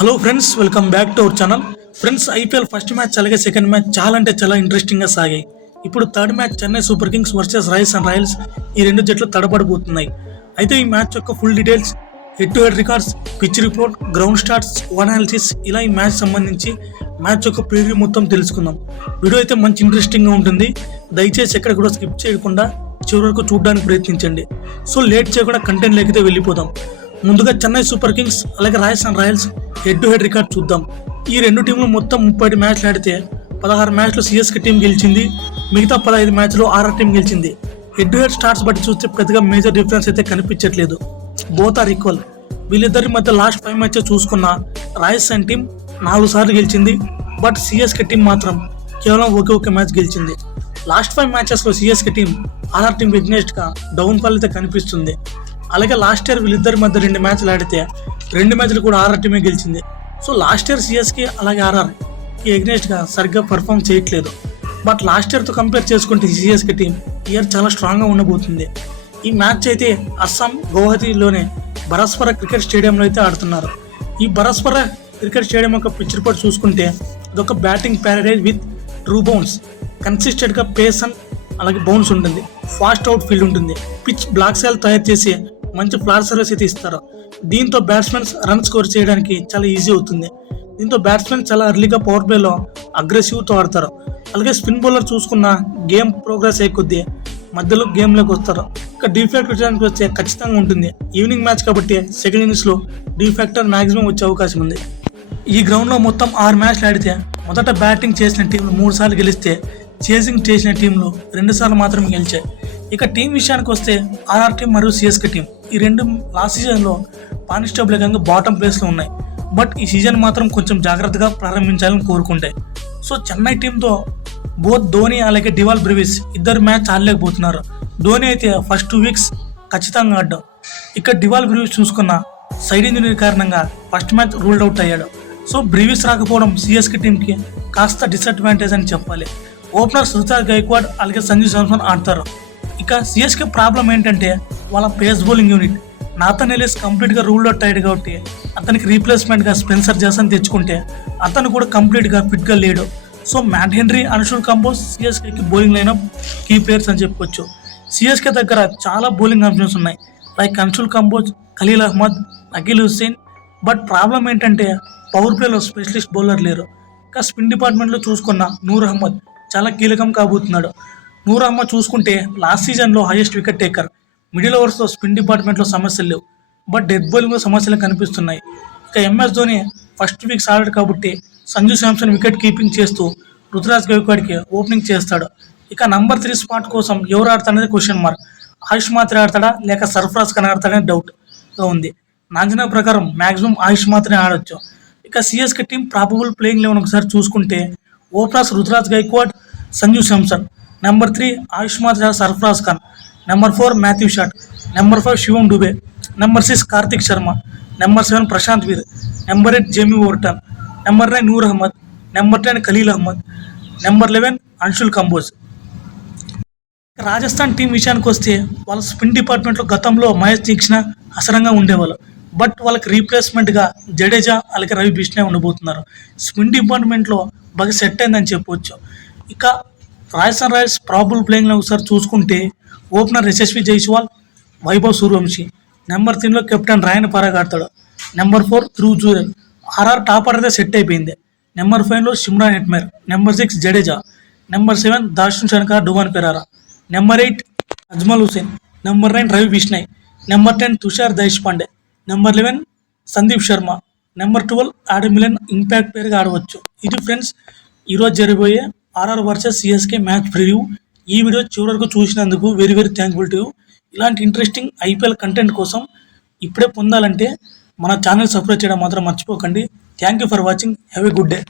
Hello friends, welcome back to our channel. Friends, IPL first match అలాగే second match చాలా అంటే చాలా ఇంట్రెస్టింగ్గా సాగాయి. ఇప్పుడు third match Chennai super Kings versus Royals ఈ రెండు జట్లు తడబడిపోతున్నాయి. అయితే ఈ మ్యాచ్ యొక్క full details, head to head records, pitch report, ground stats, analysis ఇలా ఈ మ్యాచ్ సంబంధించి మ్యాచ్ యొక్క ప్రివ్యూ మొత్తం తెలుసుకుందాం. వీడియో అయితే మంచి ఇంట్రెస్టింగ్గా ఉంటుంది. దయచేసి ఎక్కడ కూడా స్కిప్ చేయకుండా చివరి వరకు చూడడానికి ప్రయత్నించండి. సో లేట్ చేయకుండా కంటెంట్ లేకపోతే వెళ్ళిపోదాం. ముందుగా చెన్నై సూపర్ కింగ్స్ అలాగే Royals head to head record చూద్దాం. ఈ రెండు టీంలు మొత్తం 30 మ్యాచ్లు ఆడితే 16 మ్యాచ్లు సిఎస్కే టీం గెలిచింది, మిగతా 15 మ్యాచ్లు ఆర్ఆర్ టీం గెలిచింది. హెడ్ టు హెడ్ స్టార్ట్స్ బట్టి చూస్తే పెద్దగా మేజర్ డిఫరెన్స్ అయితే కనిపించట్లేదు. Both are equal. వీళ్ళిద్దరి మధ్య లాస్ట్ 5 మ్యాచెస్ చూసుకున్న రాజస్థాన్ టీం 4 సార్లు గెలిచింది, బట్ సిఎస్కే టీం మాత్రం కేవలం ఒకే మ్యాచ్ గెలిచింది. లాస్ట్ 5 మ్యాచెస్లో సిఎస్కే టీం ఆర్ఆర్ టీం ఎగ్నెస్ట్గా డౌన్ ఫాల్ అయితే కనిపిస్తుంది. అలాగే లాస్ట్ ఇయర్ వీళ్ళిద్దరి మధ్య 2 మ్యాచ్లు ఆడితే 2 మ్యాచ్లు కూడా ఆర్ఆర్ టీమే గెలిచింది. సో లాస్ట్ ఇయర్ సిఎస్కే అలాగే ఆర్ఆర్ ఈ ఎగ్నెస్ట్గా సరిగ్గా పర్ఫామ్ చేయట్లేదు. బట్ లాస్ట్ ఇయర్తో కంపేర్ చేసుకుంటే సిఎస్కే టీం ఇయర్ చాలా స్ట్రాంగ్గా ఉండబోతుంది. ఈ మ్యాచ్ అయితే అస్సాం గౌహతిలోనే బరస్పర క్రికెట్ స్టేడియంలో అయితే ఆడుతున్నారు. ఈ బరస్పర క్రికెట్ స్టేడియం యొక్క పిచ్ రిపోర్ట్ చూసుకుంటే అదొక batting Paradise with true bounce, కన్సిస్టెంట్గా పేస్ అండ్ అలాగే బౌన్స్ ఉంటుంది, ఫాస్ట్ అవుట్ ఫీల్డ్ ఉంటుంది. పిచ్ బ్లాక్ సెల్ తయారు చేసి మంచి ఫ్లాట్ సర్వీస్ అయితే ఇస్తారు. దీంతో బ్యాట్స్మెన్స్ రన్ స్కోర్ చేయడానికి చాలా ఈజీ అవుతుంది. దీంతో బ్యాట్స్మెన్ చాలా ఎర్లీగా పవర్ ప్లేలో అగ్రెసివ్తో ఆడతారు. అలాగే స్పిన్ బౌలర్ చూసుకున్న గేమ్ ప్రోగ్రెస్ అయ్యే కొద్దీ మధ్యలో గేమ్లోకి వస్తారు. ఇక డిఫాక్ట్ వచ్చడానికి వచ్చే ఖచ్చితంగా ఉంటుంది. ఈవినింగ్ మ్యాచ్ కాబట్టి సెకండ్ ఇన్నింగ్స్లో డిఫాక్టర్ మ్యాక్సిమం వచ్చే అవకాశం ఉంది. ఈ గ్రౌండ్లో మొత్తం 6 మ్యాచ్లు ఆడితే మొదట బ్యాటింగ్ చేసిన టీంలు 3 సార్లు గెలిస్తే చేసింగ్ చేసిన టీంలు 2 సార్లు మాత్రమే గెలిచాయి. ఇక టీం విషయానికి వస్తే ఆర్ఆర్ టీం మరియు సిఎస్కే టీం ఈ రెండు లాస్ట్ సీజన్లో కానిస్టేబుల్గా బాటమ్ ప్లేస్లో ఉన్నాయి. బట్ ఈ సీజన్ మాత్రం కొంచెం జాగ్రత్తగా ప్రారంభించాలని కోరుకుంటాయి. సో చెన్నై టీంతో బోత్ ధోని అలాగే డివాల్ బ్రెవిస్ ఇద్దరు మ్యాచ్ ఆడలేకపోతున్నారు. ధోని అయితే ఫస్ట్ 2 వీక్స్ ఖచ్చితంగా ఆడ్డాం. ఇక డివాల్ బ్రెవిస్ చూసుకున్న సైడ్ ఇంజరీ కారణంగా ఫస్ట్ మ్యాచ్ రూల్డ్ అవుట్ అయ్యాడు. సో బ్రెవిస్ రాకపోవడం సిఎస్కే టీంకి కాస్త డిసడ్వాంటేజ్ అని చెప్పాలి. ఓపెనర్స్ రుతురాజ్ గైక్వాడ్ అలాగే సంజు శాంసన్ ఆడతారు. ఇక సిఎస్కే ప్రాబ్లం ఏంటంటే వాళ్ళ pace bowling unit. Nathan Ellis కంప్లీట్గా రూల్డ్ అవుట్ అయ్యాడు కాబట్టి అతనికి రీప్లేస్మెంట్గా స్పెన్సర్ జాసన్ తెచ్చుకుంటే అతను కూడా కంప్లీట్గా ఫిట్గా లేడు. So Matt Henry, Anshul Kamboj సిఎస్కేకి బౌలింగ్ లైనప్ కీ ప్లేయర్స్ అని చెప్పొచ్చు. సిఎస్కే దగ్గర చాలా బౌలింగ్ ఆప్షన్స్ ఉన్నాయి, like Anshul Kamboj, Khaleel Ahmed, Akhil Hussain. But problem ఏంటంటే పవర్ ప్లేలో స్పెషలిస్ట్ బౌలర్ లేరు. ఇక స్పిన్ డిపార్ట్మెంట్లో చూసుకున్న నూర్ అహ్మద్ చాలా కీలకం కాబోతున్నాడు. నూర్ అహ్మద్ చూసుకుంటే లాస్ట్ సీజన్లో హైయెస్ట్ వికెట్ టేకర్. మిడిల్ ఓవర్స్లో స్పిన్ డిపార్ట్మెంట్లో సమస్యలు లేవు, బట్ డెత్ బౌలింగ్లో సమస్యలు కనిపిస్తున్నాయి. ఇక ఎంఎస్ ధోని ఫస్ట్ వీక్స్ ఆడాడు కాబట్టి సంజు శాంసన్ వికెట్ కీపింగ్ చేస్తూ రుతురాజ్ గైక్వాడ్కి ఓపెనింగ్ చేస్తాడు. ఇక నంబర్ 3 స్పాట్ కోసం ఎవరు ఆడతాడనేది క్వశ్చన్ మార్క్. ఆయుష్ మాత్రే ఆడతాడా లేక సర్ఫరాజ్ ఖాన్ ఆడతాడనే డౌట్గా ఉంది. నా అంచనా ప్రకారం మ్యాక్సిమం ఆయుష్ మాత్రమే ఆడొచ్చు. ఇక CSK team probable playing eleven ఒకసారి చూసుకుంటే openers Ruturaj Gaikwad, Sanju Samson, number 3 Ayush Mhatre Sarfaraz Khan, number 4 Matthew Short, number 5 Shivam Dube, number 6 Kartik Sharma, number 7 Prashant Veer, number 8 Jamie Overton, number 9 Noor Ahmad, number 10 Khaleel Ahmed, number 11 Anshul Kamboj. Rajasthan team విషయానికి వస్తే వాళ్ళ స్పిన్ డిపార్ట్మెంట్లో గతంలో మహేష్ దీక్షణ అసరంగా ఉండేవాళ్ళు. బట్ వాళ్ళకి రీప్లేస్మెంట్గా జడేజా అలాగే రవి బిష్ణయ్ ఉండబోతున్నారు. స్పిన్ డిపార్ట్మెంట్లో బాగా సెట్ అయిందని చెప్పవచ్చు. ఇక రాయల్స్ ప్రాబుల్ ప్లేయింగ్లో ఒకసారి చూసుకుంటే ఓపెనర్ యశస్వి జైస్వాల్, వైభవ్ సూర్యవంశీ, నెంబర్ 3లో కెప్టెన్ రాయన్ పరాగ్ ఆడతాడు, number 4 Dhruv Jurel. RR top order set అయిపోయింది. నెంబర్ 5లో Shimron Hetmyer, number 6 Jadeja, number 7 Dasun Shanaka, Donovan Ferreira, number 8 Ajmal Hussain, number 9 Ravi Bishnoi, number 10 Tushar Deshpande, number 11 Sandeep Sharma, number 12 Adam Milne impact ప్లేయర్గా ఆడవచ్చు. ఇది ఫ్రెండ్స్ ఈరోజు జరిగిపోయే RR versus CSK match preview. ఈ వీడియో చివరి వరకు చూసినందుకు వెరీ థ్యాంక్ఫుల్ టు యూ. ఇలాంటి ఇంట్రెస్టింగ్ ఐపీఎల్ కంటెంట్ కోసం ఇప్పుడే పొందాలంటే మన ఛానల్ సబ్స్క్రైబ్ చేయడం మాత్రం మర్చిపోకండి. Thank you for watching. Have a good day.